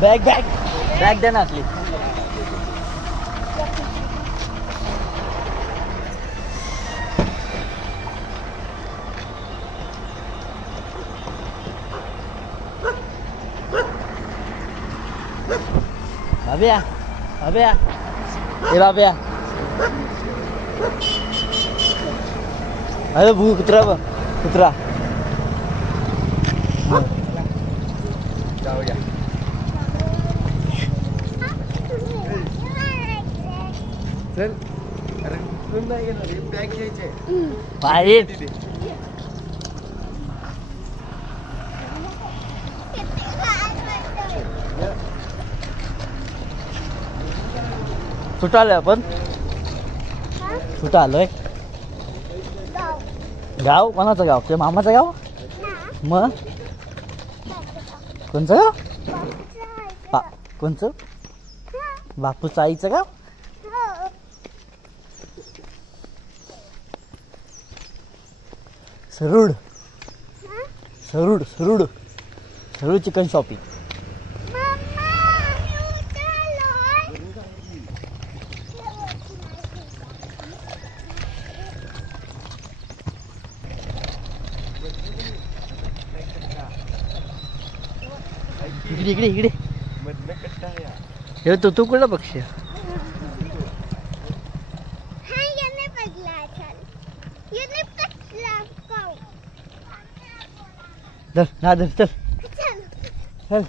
Bag bag bag दे ना आपली. बाब्या बाब्या ए बाब्या अरे भू कुत्रा बघ कुत्रा. जाऊया. चल अरे नाही येणार बॅग घ्यायचे पाहिजे. कुठं आलोय आपण? कुठं आलोय? गाव कोणाचं गाव? तुझ्या मामाचं गाव? मग कोणचं गाव? कोणचं? बापूचं आईचं गाव? Sarud Sarud Sarud Sarud chicken shopping. इकडे इकडे इकडे हे तू कुठला पक्षी? चल ना चल चल चल.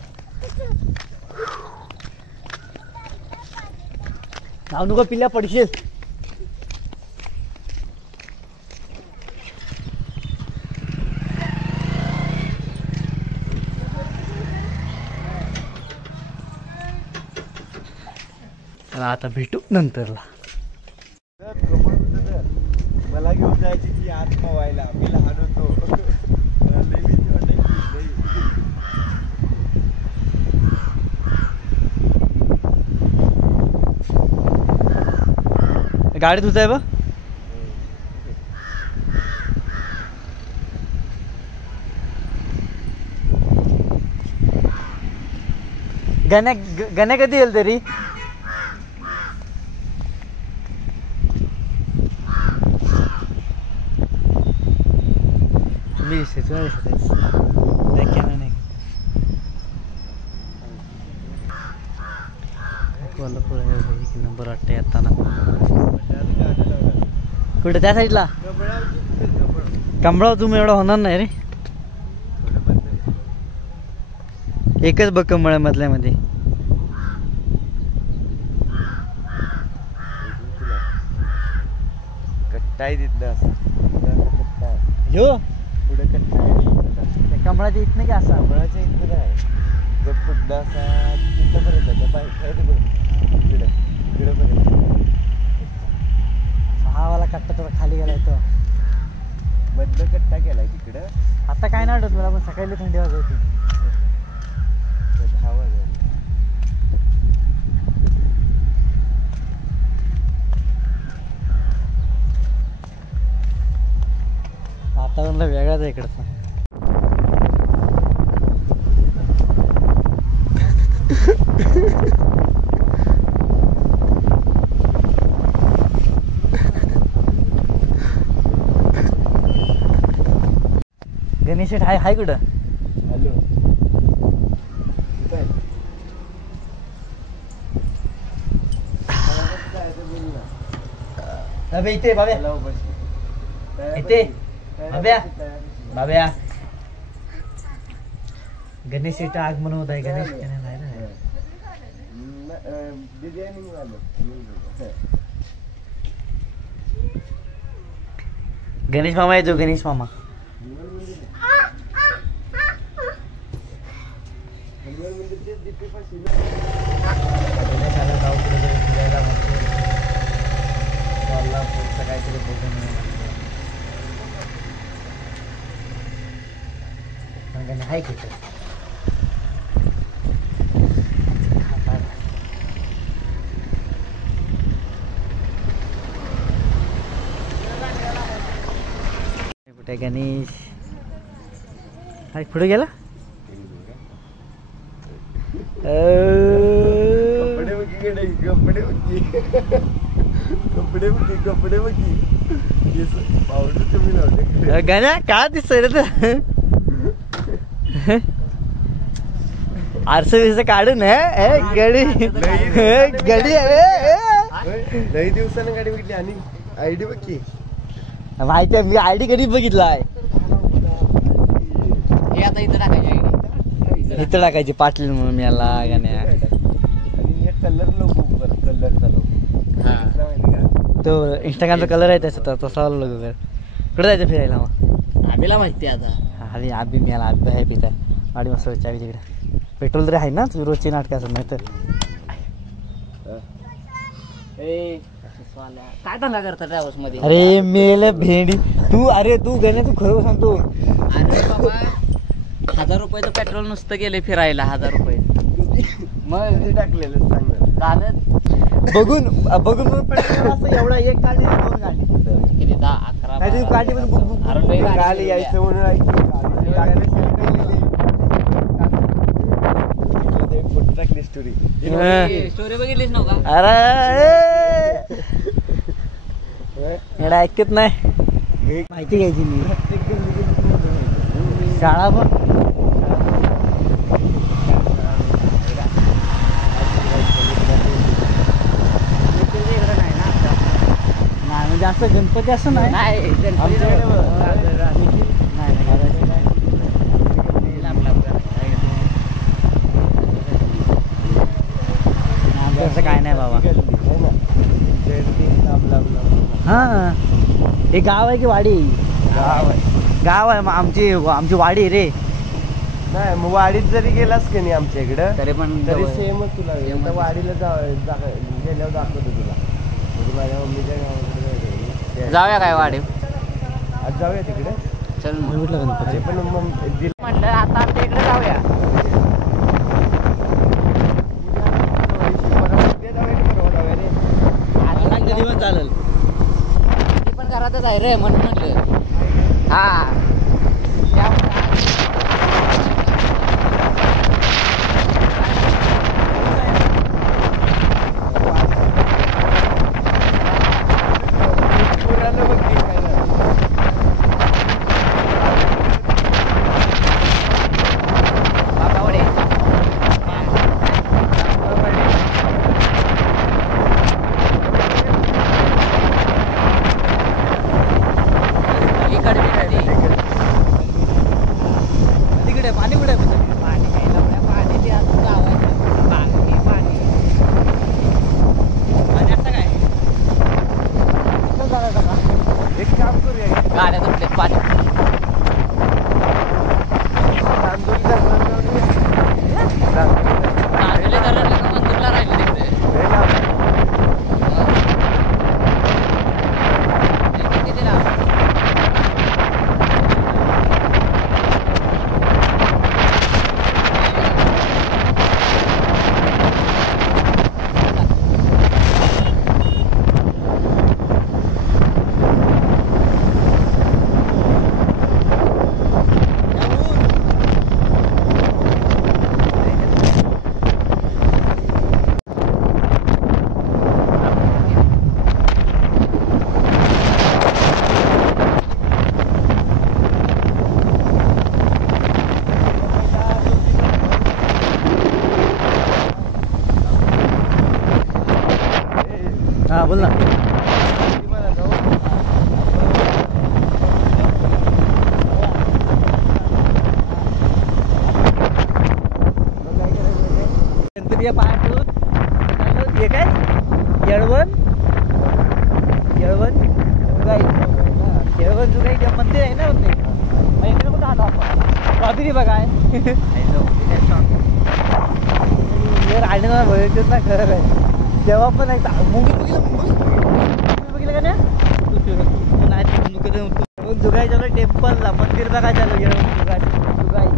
नाव नको पिल्ल्या पडशील. आता भेटू नंतरला. मला घेऊन जायची ती आत पवायला. मी लहान होतो. गाडी तुझं आहे बा. गण्या गण्या कधी येईल तरी? नंबर वाटतं येताना कुठे त्या साईडला कमळाव. तुम्ही एवढा होणार नाही रे. एकच बघ कमळामधल्या मध्ये. कट्टाय तिथलं यो पुढे कट्टाय कमळाच्या इथनं की असा कमळाच्या इथं आहे. जर पुढला असा तिथपर्यंत इकडे इकडेपर्यंत हा वाला कट्टा थोडा खाली गेलाय तो. मधलं कट्टा केलाय तिकडं. आता काय नाही वाटत मला पण सकाळी थंडी वाजत होती. 10 वाजता वातावरण वेगळाच आहे इकडचं. गणेश हाय हाय कुठं? हॅलो अबे इथे बाब्या इथे बाब्या बाब्या गणेश शेठा आगमन होत आहे. गणेश गणेश मामा येतो. गणेश मामा काहीतरी हाय कुठं त्या गणेश पुढे गेला. गण्या का दिसतोय रे तू. आरसे बिरसे काढून गडी गडी लई दिवसानं गाडी बघितली आणि आयडी बघी माहिती आहे. मी आयडी कधी बघितलाय. आता इथं टाकायची इथं टाकायची पाटील म्हणून याला गाण्या. आणि हे कलर लोगो कलरचा लोगो तो इंस्टाग्रामचा कलर आहे त्याचा तसा लोगो कर. कुठे जायचं फिरायला मग. आम्हीला माहिती आता. अरे आबी मी याला आबी आहे पिता गाडी मस्त चावी तिकडे. पेट्रोल तरी आहे ना तू रोजची नाटक असं नाही तर. काय दंगा करता ट्रॅव्हल्स मध्ये. अरे मेल भेंडी तू. अरे तू गणे तू खरं सांगतो. अरे बाबा 1000 रुपयाचं पेट्रोल नुसतं गेले फिरायला. 1000 रुपये मग टाकलेलं सांग झालं. बघून बघून पेट्रोल असं एवढा एक गाडी 2 गाडी किती 10 11 नाही तू गाडी पण बुक अरे लई गाडी काल यायचं म्हणून फोटो टाकली स्टोरी. स्टोरी बघितलीच नव्हता. अरे एवढा ऐकत नाही. माहिती घ्यायची मी शाळा पण नाही म्हणजे असं गणपती असं नाही. नाही असं काय नाही बाबा. हा हे गाव आहे की वाडी. गाव आहे. आमची वाडी रे. नाही मग वाडीत जरी गेलास का नाही आमच्या इकडं तरी पण तरी सेमच तुला आता वाडीला गेल्यावर दाखवतो तुला. म्हणजे माझ्या मम्मीच्या गावाकडे जाऊया काय वाढीव. आज जाऊया तिकडे. चल कुठला गणपती पण म्हटलं आता आमच्या इकडे जाऊया. कधी पण चालेल. ती पण घरातच आहे रे म्हणून म्हटलं. हा तिकडे पाणी कुठे आहे. पाणी घ्यायला पाणी ते असं लावायचं. पाणी पाणी असं काय एक काम करूया गाड्या तुटले पाणी. तांदूळ धरण मंजूरला राहिले तिकडे. किती लांब. हा बोल ना. गणपती पाहतो हे काय येळवण जुगाई. येळवण जुगाई मंदिर आहे ना मंदिर. इकडे कुठं आलो आपण. बाबी बघा राहण्याला भयायचंच ना खरं काय. तेव्हा पण एक मूवी बघितलं का नाही. जुगाई चालू टेम्पलला मंदिर बघा चालू जुगाई.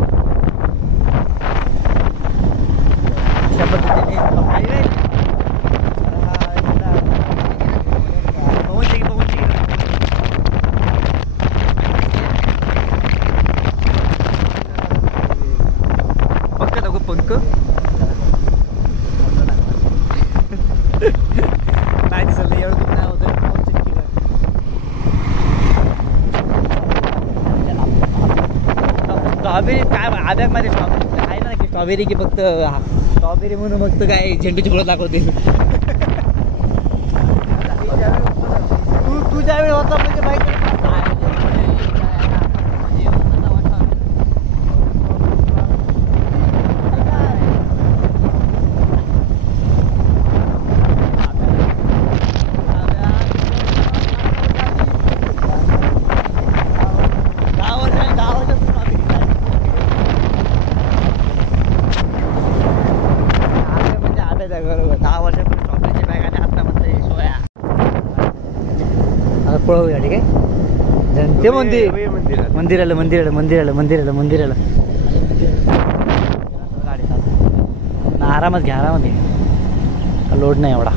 अशा पद्धतीने दाखव. नाही दिसलं एवढं दूर नाही होतं. स्ट्रॉबेरी काय आब्यामध्ये स्ट्रॉबेरी आहे ना की स्ट्रॉबेरी की फक्त स्ट्रॉबेरी म्हणून फक्त काय झेंडूची फुलं दाखवते. तू ज्यावेळी होता म्हणजे बाईक पळवूया ठीक आहे. ते मंदिर मंदिराला मंदिराला मंदिराला मंदिराला मंदिराला गाडी ना आरामात घ्या आरामात घ्या. लोड नाही एवढा.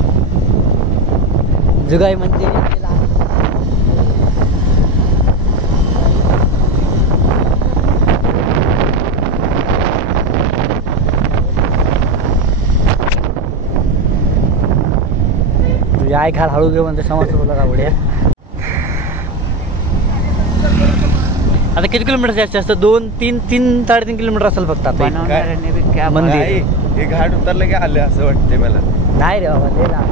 जुगाई मंदिर तुझ्या आई खाल हळू घे म्हणते समजतं तुला का बढ्या. आता किती किलोमीटर जास्त असतं 2-3-3-3.5 किलोमीटर असेल फक्त आता मंदिर. हे घाट उतरलं की आलं असं वाटतंय मला. नाही रे बाबा ते ना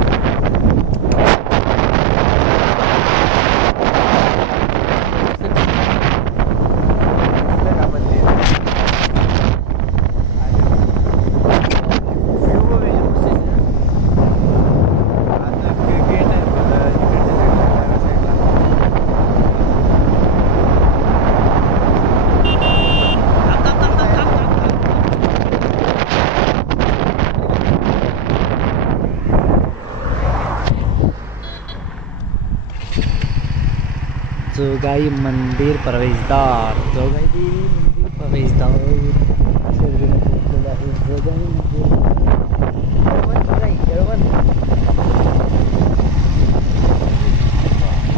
जोगाई मंदिर प्रवेशद्वार. जोगाई देवी मंदिर प्रवेशद्वार. जोगाई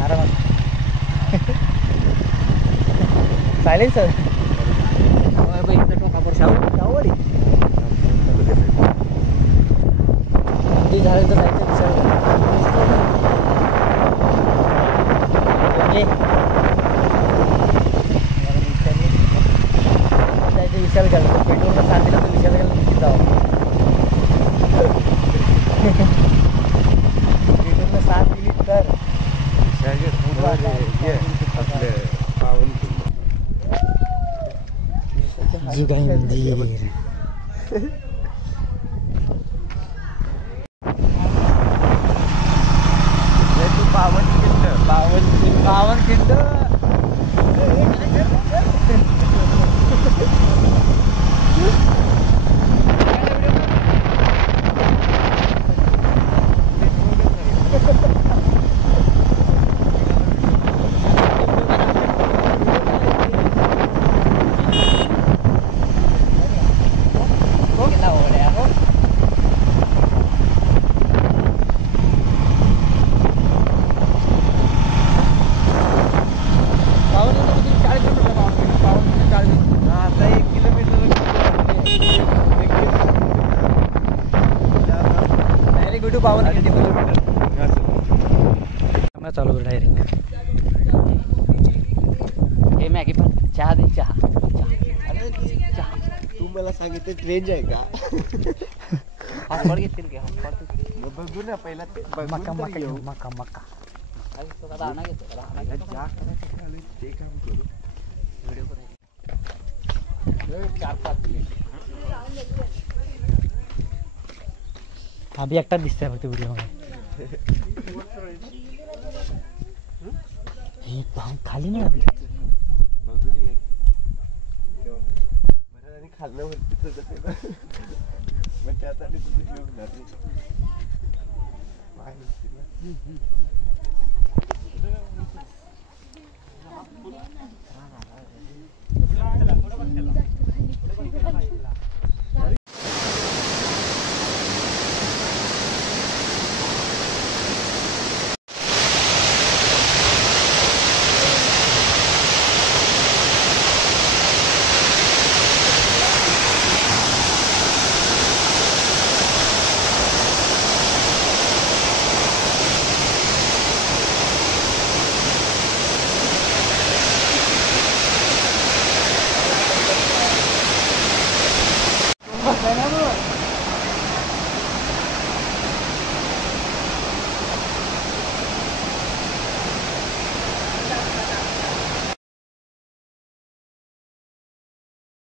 आरामात सायलेन्सर शावडी झालं तर जायचं विशाल घाल पेट्रोलला साथ दिला तर विशाल घाल किती जावं. पेट्रोलला साथ दिली तर जुगाई मंदिर. पावनखिंड चालू कर डायरेक्ट. हे मॅगी पण चहा दे चहा. तू मला सांगितलं ट्रेन आहे का? हॉटस्पॉट घेतील की बघू ना पहिला मका मका घेऊ मका मका. ते काम करू. अभि एकटाच दिसतोय फक्त व्हिडिओ मध्ये. हे पाहून खाली नाही अभि. खाल्लं वरती मग त्यासाठी तुझं हे होणार बसायला बघ.